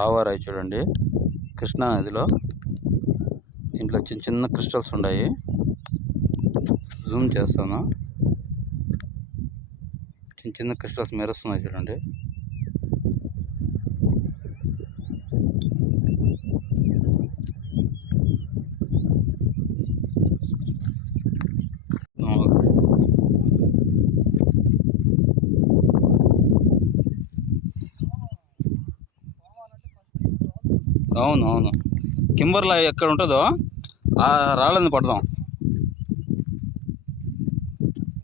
Lava రాయి చూడండి, కృష్ణా నదిలో. దీంట్లో చిన్న చిన్న క్రిస్టల్స్ ఉన్నాయి. జూమ్ చేస్తాను. చిన్న చిన్న క్రిస్టల్స్ మెరుస్తున్నాయి చూడండి. అవును అవును, కింబర్లా ఎక్కడ ఉంటుందో ఆ రాళ్ళని పడదాం.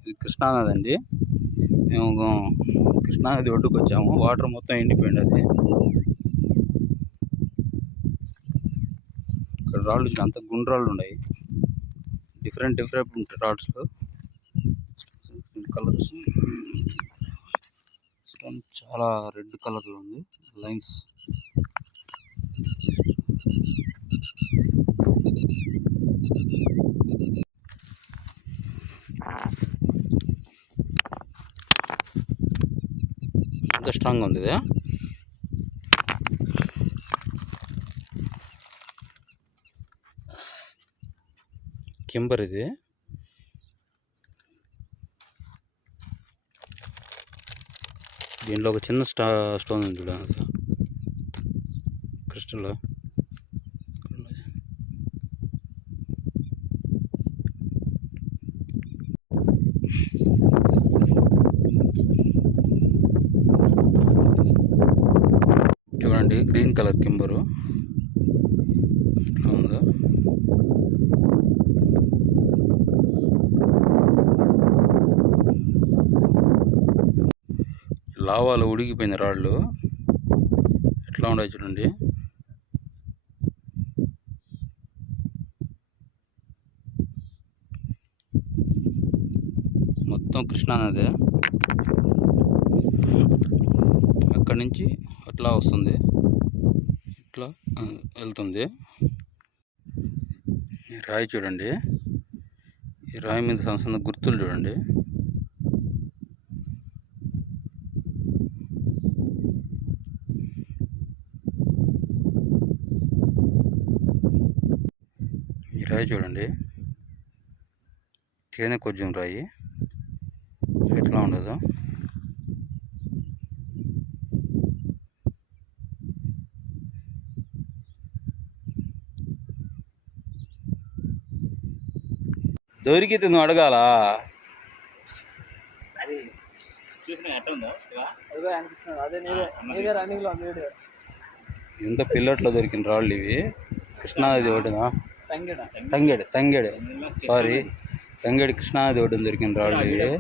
ఇది కృష్ణానది అండి. మేము కృష్ణానది ఒడ్డుకు వచ్చాము. వాటర్ మొత్తం ఎండిపోయింది. అది ఇక్కడ రాళ్ళు అంత గుండ్రాళ్ళు ఉన్నాయి. Different different rods colours. Stone చాలా రెడ్ కలర్లో ఉంది. లైన్స్ ఎంత స్ట్రాంగ్ ఉంది ఇది. కింబర్ ఇది. దీంట్లో ఒక చిన్న స్టోన్ ఉంది చూడండి, క్రిస్టల్. చూడండి గ్రీన్ కలర్ కింబరు ఎట్లా ఉందో. లావాలో ఉడికిపోయిన రాళ్ళు ఎట్లా ఉన్నాయి చూడండి. మొత్తం కృష్ణానదే. అక్కడి నుంచి అట్లా వస్తుంది, ఇట్లా వెళ్తుంది. ఈ రాయి చూడండి, ఈ రాయి మీద సన్న గుర్తులు చూడండి. ఈ రాయి చూడండి, తేనె కొంచెం రాయి ఎట్లా ఉండదు. దొరికితే నువ్వు అడగాల. ఎంత పిల్లట్లో దొరికిన రాళ్ళు ఇవి. కృష్ణానది ఒడ్డున తంగేడు సారీ తంగేడు కృష్ణానది ఒడ్డున దొరికిన రాళ్ళు ఇవి.